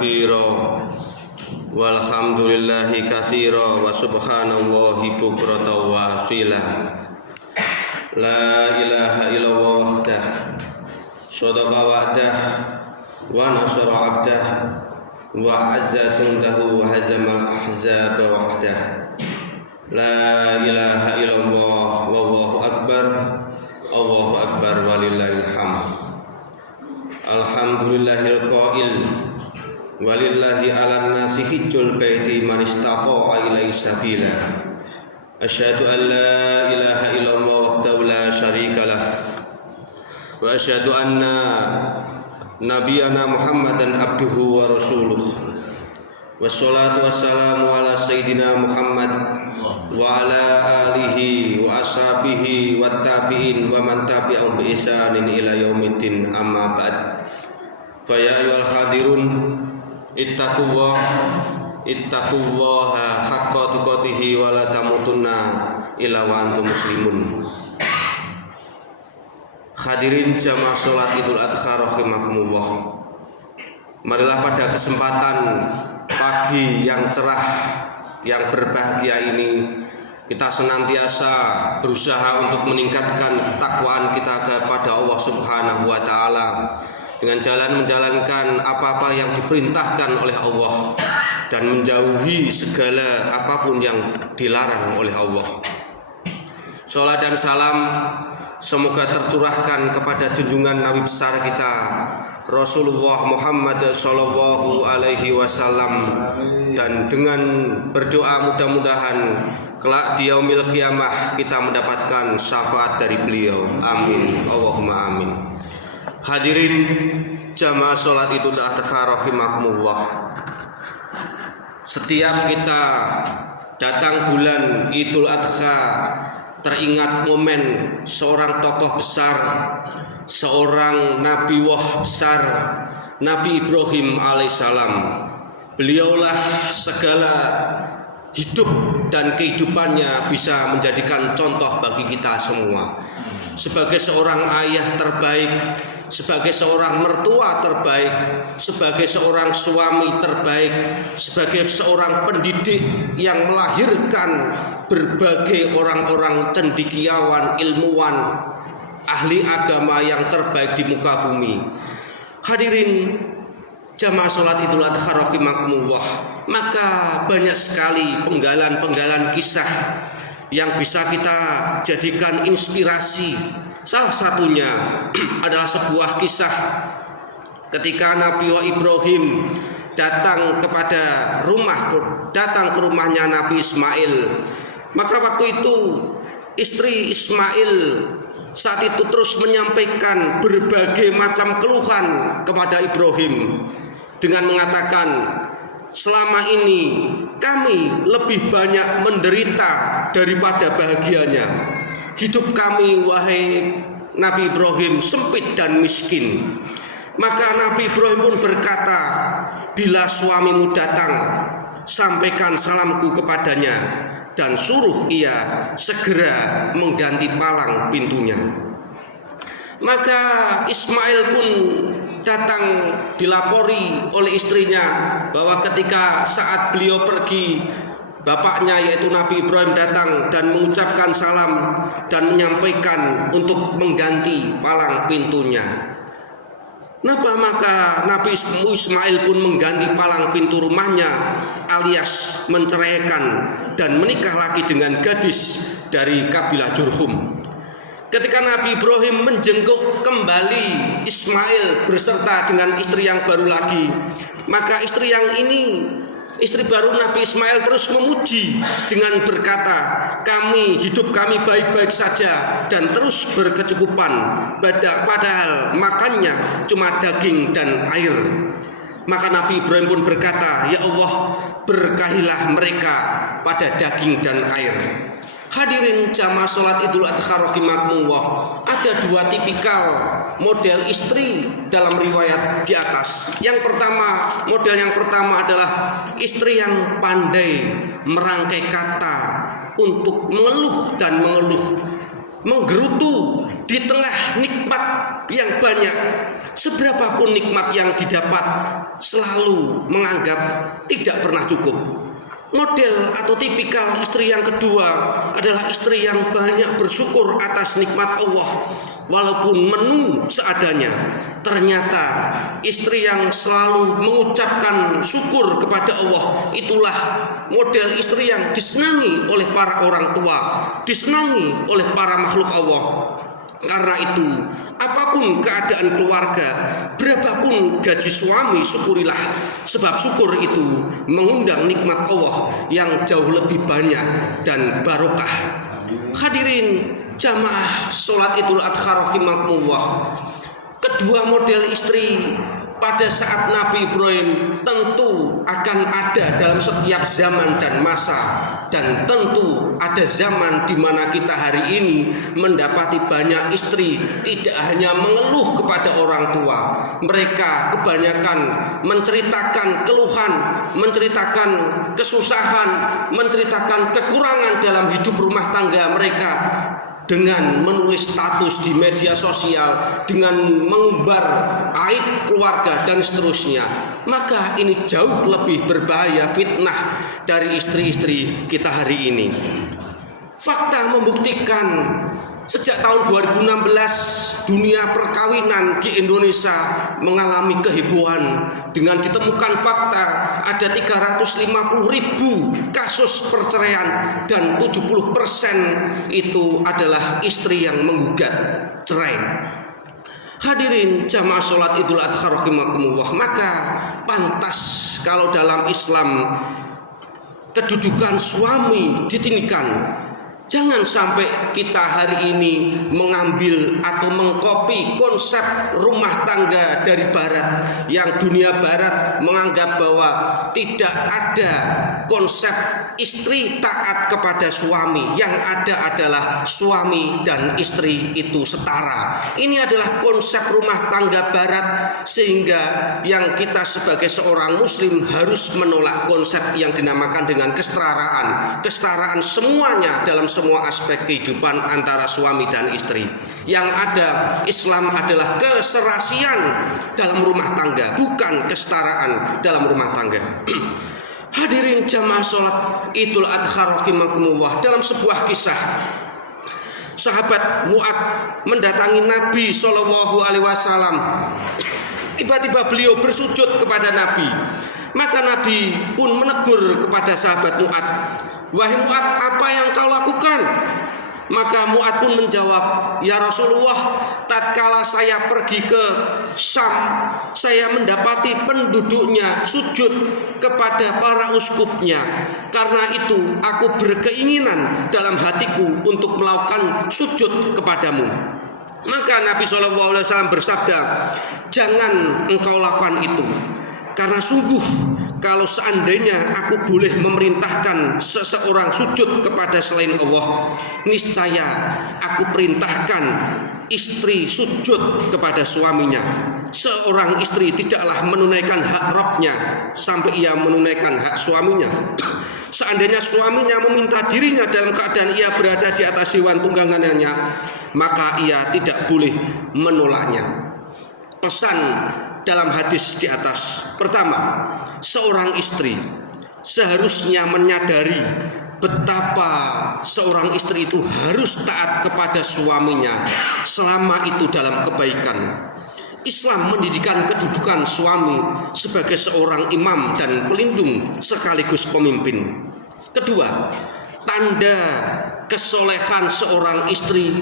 كبيرا والحمد لله كثيرا وسبحان الله بكرة وأصيلا لا إله إلا الله وحده صدق وعده ونصر عبده وأعز جنده وهزم الأحزاب وحده لا إله إلا الله والله أكبر الله أكبر ولله الحمد Alhamdulillahil qail walillahi 'alan nasi hijjul baiti man istata'a ilaihi sabila asyhadu an la ilaha illallah wahdahu la syarikalah wa asyhadu anna nabiyyana Muhammadan abduhu wa rasuluh wassalatu wassalamu ala sayyidina Muhammad wa ala alihi wa ashabihi wa tabi'in wa man tabi'ahum bi ihsanin ila yaumiddin amma ba'd. Fa ya ayyuhal hadirun ittaqullaha haqqa tuqatih wa la tamutunna illa wa antum muslimun. Hadirin jamaah salat Idul Adha rahimakumullah. Marilah pada kesempatan pagi yang cerah yang berbahagia ini kita senantiasa berusaha untuk meningkatkan ketakwaan kita kepada Allah Subhanahu wa taala dengan jalan menjalankan apa-apa yang diperintahkan oleh Allah dan menjauhi segala apapun yang dilarang oleh Allah. Salat dan salam semoga tercurahkan kepada junjungan Nabi besar kita Rasulullah Muhammad sallallahu alaihi wasallam, dan dengan berdoa mudah-mudahan kelak di yaumil qiyamah kita mendapatkan syafaat dari beliau. Amin. Allahumma amin. Hadirin jamaah salat Idul Adha rahimakumullah. Setiap kita datang bulan Idul Adha teringat momen seorang tokoh besar, seorang nabi wah besar, Nabi Ibrahim alaihissalam. Beliaulah segala hidup dan kehidupannya bisa menjadikan contoh bagi kita semua. Sebagai seorang ayah terbaik, sebagai seorang mertua terbaik, sebagai seorang suami terbaik, sebagai seorang pendidik yang melahirkan berbagai orang-orang cendekiawan, ilmuwan, ahli agama yang terbaik di muka bumi. Hadirin jamaah salat Idul Adha rahimakumullah, maka banyak sekali penggalan-penggalan kisah yang bisa kita jadikan inspirasi. Salah satunya adalah sebuah kisah ketika Nabi Ibrahim datang ke rumahnya Nabi Ismail. Maka waktu itu istri Ismail saat itu terus menyampaikan berbagai macam keluhan kepada Ibrahim dengan mengatakan, selama ini kami lebih banyak menderita daripada bahagianya. Hidup kami wahai Nabi Ibrahim sempit dan miskin. Maka Nabi Ibrahim pun berkata, bila suamimu datang, sampaikan salamku kepadanya dan suruh ia segera mengganti palang pintunya. Maka Ismail pun datang, dilapori oleh istrinya bahwa ketika saat beliau pergi, bapaknya yaitu Nabi Ibrahim datang dan mengucapkan salam dan menyampaikan untuk mengganti palang pintunya. Maka Nabi Ismail pun mengganti palang pintu rumahnya alias menceraikan dan menikah lagi dengan gadis dari kabilah Jurhum. Ketika Nabi Ibrahim menjenguk kembali Ismail berserta dengan istri yang baru lagi, maka istri baru Nabi Ismail terus memuji dengan berkata, hidup kami baik-baik saja dan terus berkecukupan, padahal makannya cuma daging dan air. Maka Nabi Ibrahim pun berkata, ya Allah, berkahilah mereka pada daging dan air. Hadirin jamaah salat Idul Adha rahimakumullah, ada dua tipikal model istri dalam riwayat di atas. Model yang pertama adalah istri yang pandai merangkai kata untuk mengeluh dan mengeluh, menggerutu di tengah nikmat yang banyak, seberapapun nikmat yang didapat, selalu menganggap tidak pernah cukup. Model atau tipikal istri yang kedua adalah istri yang banyak bersyukur atas nikmat Allah, walaupun menu seadanya. Ternyata istri yang selalu mengucapkan syukur kepada Allah, itulah model istri yang disenangi oleh para orang tua, disenangi oleh para makhluk Allah. Karena itu, apapun keadaan keluarga, berapapun gaji suami, syukurilah. Sebab syukur itu mengundang nikmat Allah yang jauh lebih banyak dan barokah. Hadirin jamaah sholat Idul Adha rahimakumullah. Kedua model istri pada saat Nabi Ibrahim tentu akan ada dalam setiap zaman dan masa, dan tentu ada zaman di mana kita hari ini mendapati banyak istri tidak hanya mengeluh kepada orang tua, mereka kebanyakan menceritakan keluhan, menceritakan kesusahan, menceritakan kekurangan dalam hidup rumah tangga mereka dengan menulis status di media sosial, dengan mengumbar aib keluarga dan seterusnya. Maka ini jauh lebih berbahaya, fitnah dari istri-istri kita hari ini. Fakta membuktikan sejak tahun 2016 dunia perkawinan di Indonesia mengalami kehebohan dengan ditemukan fakta ada 350.000 kasus perceraian dan 70% itu adalah istri yang menggugat cerai. Hadirin jamaah sholat Idul Adha rahimakumullah, maka pantas kalau dalam Islam kedudukan suami ditinggikan. Jangan sampai kita hari ini mengambil atau mengkopi konsep rumah tangga dari barat, yang dunia barat menganggap bahwa tidak ada konsep istri taat kepada suami, yang ada adalah suami dan istri itu setara. Ini adalah konsep rumah tangga barat, sehingga yang kita sebagai seorang muslim harus menolak konsep yang dinamakan dengan kesetaraan. Kesetaraan semuanya dalam semua aspek kehidupan antara suami dan istri. Yang ada Islam adalah keserasian dalam rumah tangga, bukan kesetaraan dalam rumah tangga. Hadirin jamaah sholat Idul Adha rahimakumullah, dalam sebuah kisah sahabat Mu'ad mendatangi Nabi SAW. Tiba-tiba beliau bersujud kepada Nabi. Maka Nabi pun menegur kepada sahabat Mu'ad, "Wahai Mu'ad, apa yang kau lakukan?" Maka Mu'ad pun menjawab, "Ya Rasulullah, tatkala saya pergi ke Syam, saya mendapati penduduknya sujud kepada para uskupnya. Karena itu aku berkeinginan dalam hatiku untuk melakukan sujud kepadamu." Maka Nabi SAW bersabda, "Jangan engkau lakukan itu. Karena sungguh kalau seandainya aku boleh memerintahkan seseorang sujud kepada selain Allah, niscaya aku perintahkan istri sujud kepada suaminya. Seorang istri tidaklah menunaikan hak Rabbnya sampai ia menunaikan hak suaminya. Seandainya suaminya meminta dirinya dalam keadaan ia berada di atas hewan tunggangannya, maka ia tidak boleh menolaknya." Pesan dalam hadis di atas: pertama, seorang istri seharusnya menyadari betapa seorang istri itu harus taat kepada suaminya selama itu dalam kebaikan. Islam mendidikan kedudukan suami sebagai seorang imam dan pelindung sekaligus pemimpin. Kedua, tanda kesolehan seorang istri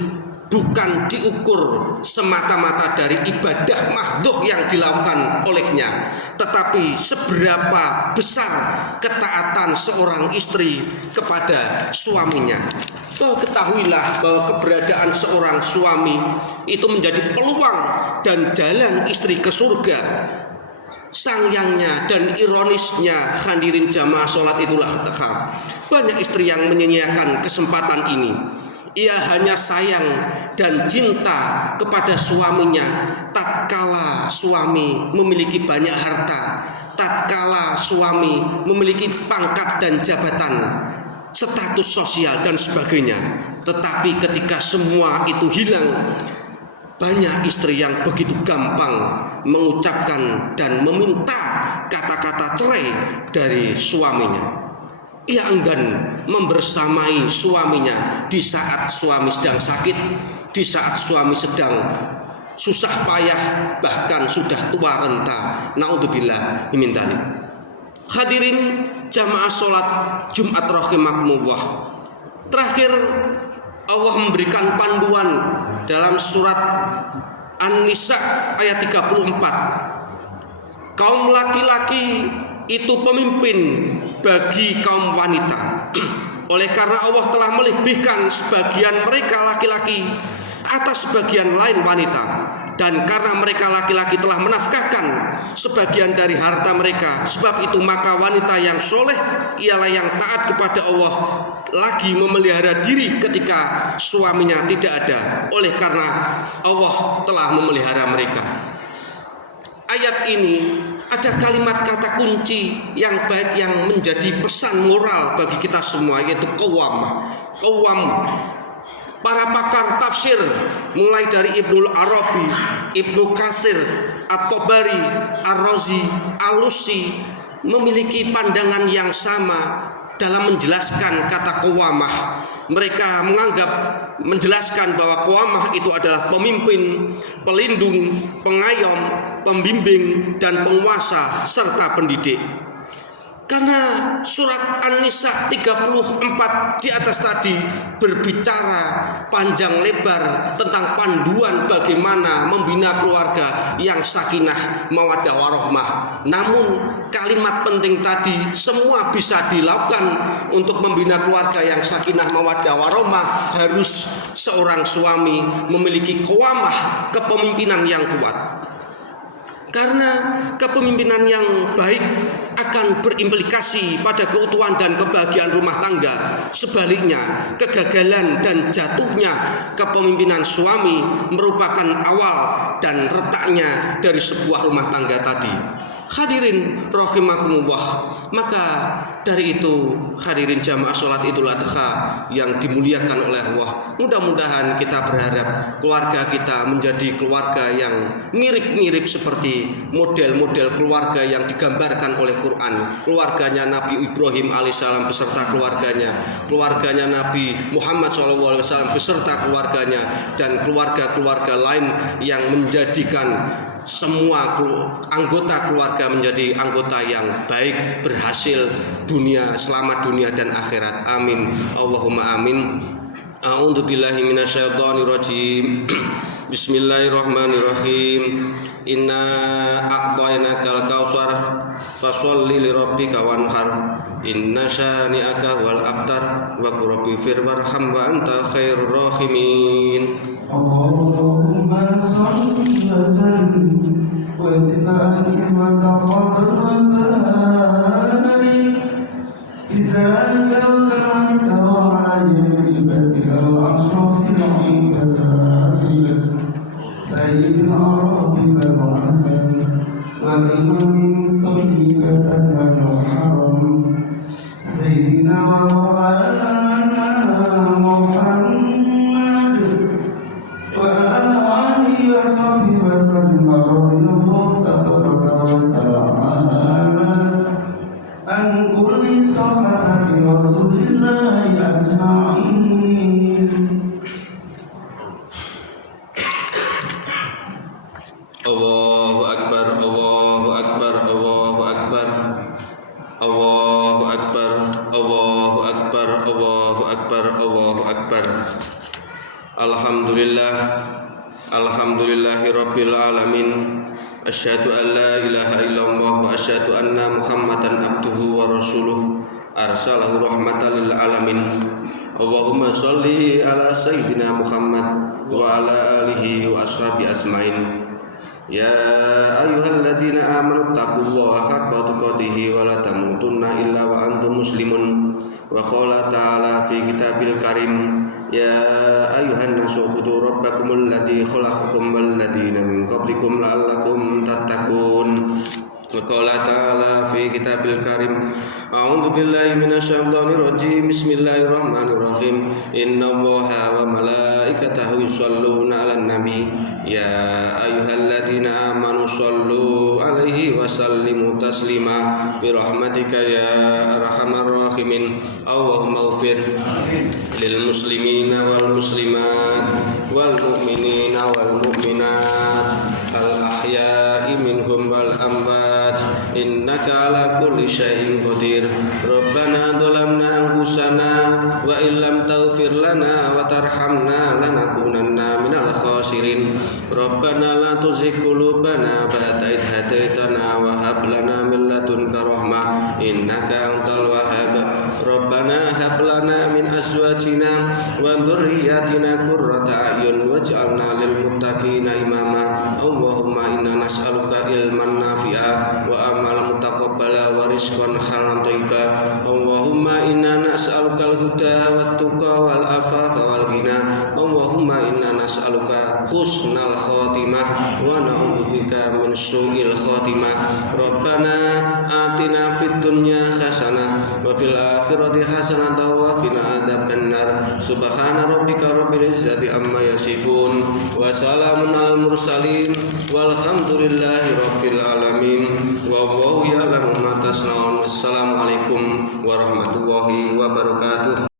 bukan diukur semata-mata dari ibadah mahdhuf yang dilakukan olehnya, tetapi seberapa besar ketaatan seorang istri kepada suaminya. Ketahuilah bahwa keberadaan seorang suami itu menjadi peluang dan jalan istri ke surga. Sangyangnya dan ironisnya, hadirin jamaah sholat Idul Adha, banyak istri yang menyia-nyiakan kesempatan ini. Ia hanya sayang dan cinta kepada suaminya tatkala suami memiliki banyak harta, tatkala suami memiliki pangkat dan jabatan, status sosial dan sebagainya. Tetapi ketika semua itu hilang, banyak istri yang begitu gampang mengucapkan dan meminta kata-kata cerai dari suaminya. Ia enggan membersamai suaminya di saat suami sedang sakit, di saat suami sedang susah payah, bahkan sudah tua renta. Naudzubillah min dzalik. Hadirin jamaah salat Jumat rahimakumullah. Terakhir Allah memberikan panduan dalam surat An-Nisa ayat 34. Kaum laki-laki itu pemimpin bagi kaum wanita. Oleh karena Allah telah melebihkan sebagian mereka laki-laki atas sebagian lain wanita, dan karena mereka laki-laki telah menafkahkan sebagian dari harta mereka, sebab itu maka wanita yang soleh ialah yang taat kepada Allah, lagi memelihara diri ketika suaminya tidak ada, oleh karena Allah telah memelihara mereka. Ayat ini ada kalimat kata kunci yang baik yang menjadi pesan moral bagi kita semua, yaitu qawwam. Para pakar tafsir mulai dari Ibnul Arabi, Ibnu Katsir, At-Tabari, Ar-Razi, Alusi memiliki pandangan yang sama dalam menjelaskan kata qawamah. Mereka menjelaskan bahwa qawamah itu adalah pemimpin, pelindung, pengayom, pembimbing, dan penguasa serta pendidik. Karena surat An-Nisa 34 di atas tadi berbicara panjang lebar tentang panduan bagaimana membina keluarga yang sakinah, mawaddah warahmah. Namun kalimat penting tadi semua bisa dilakukan untuk membina keluarga yang sakinah, mawaddah warahmah. Harus seorang suami memiliki qawamah, kepemimpinan yang kuat. Karena kepemimpinan yang baik akan berimplikasi pada keutuhan dan kebahagiaan rumah tangga. Sebaliknya, kegagalan dan jatuhnya kepemimpinan suami merupakan awal dan retaknya dari sebuah rumah tangga tadi. Hadirin rahimakumullah. Maka dari itu, hadirin jamaah salat Idul Adha yang dimuliakan oleh Allah, mudah-mudahan kita berharap keluarga kita menjadi keluarga yang mirip-mirip seperti model-model keluarga yang digambarkan oleh Quran. Keluarganya Nabi Ibrahim alaihissalam beserta keluarganya Nabi Muhammad SAW beserta keluarganya, dan keluarga-keluarga lain yang menjadikan semua anggota keluarga menjadi anggota yang baik, berhasil dunia, selamat dunia dan akhirat. Amin. Allahumma amin. A'udzu billahi minasyaitonir rajim. Bismillahirrahmanirrahim. Inna a'tainakal kautsar fasholli lirabbika wanhar. Inna syani'aka wal abtar wa qurbi firwarham wa anta khairur rahimin. Allahumma shalli wa sallim wa zid wa taqabbal wa barik bizalika wa karamika wa ala ibadika wa ashrafil ibadika sayyidil arabi wal hasan wal imamin thayyibatan wal haram sayyidina wa maulana Muhammad Allahu Akbar, Allahu Akbar, Allahu Akbar, Allahu Akbar, Allahu Akbar, Allahu Akbar, Allahu Akbar. Alhamdulillah, alhamdulillahi rabbil alamin. Asyhadu an la ilaha illallah wa asyhadu anna Muhammadan abduhu wa rasuluh arsalahu rahmatan lil alamin. Allahumma sholli ala sayyidina Muhammad wa ala alihi wa ashabi asmain. Ya ayyuhalladzina amanu taqullaha haqqa tuqatih wa la tamutunna illa wa antum muslimun. Wa qala ta'ala fi kitabil karim, ya ayyuhan nasu ubudu rabbakumul ladzi khalaqakum wal ladzina min qablikum la'allakum tattaqun. Wa qala ta'ala fi kitabil karim, a'udzu billahi minasyaitonir rajim. Bismillahirrahmanirrahim. Innallaha wa malaikatahu malaikatahu yusholluna 'alan nabi ya ayyuhalladzina amanu shollu 'alaihi wa sallimu taslima bi rahmatika ya arhamar rahimin. Allahumma ighfir lil muslimina wal muslimat wal mu'minina wal mu'minat al ahya'i minhum wal amwat innaka ala kulli syai'in qadir. Rabbana dhalamna anfusana wa illam taghfir lana wa tarhamna lanakunanna minal khasirin. Rabbana la tuzigh qulubana ba'da idh hadaitana wa hab lana min ladunka rahmah innaka antal wahhab. Rabbana hab lana min azwajina wa dhurriyyatina qurrata a'yun waj'alna lil muttaqina imama. Allahumma inna nas'aluka ilman nafi'a wa amalan mutaqabbala wa rizqan halalan thayyiban. Allahumma inna nas'aluka al-huda wat tuqa wal afafa wal ghina. Allahumma inna nas'aluka husnal khatimah wa na'udzubika min su'il khatimah. Rabbana atina fid dunya hasanah wa fil akhirati hasanah wa qina adzabannar. Subhana rabbika rabbil izzati amma yasifun wa salamun alal mursalin walhamdulillahi rabbil alamin. Wallahu ya'lamu ma tasna'un. Wassalamualaikum warahmatullahi wabarakatuh.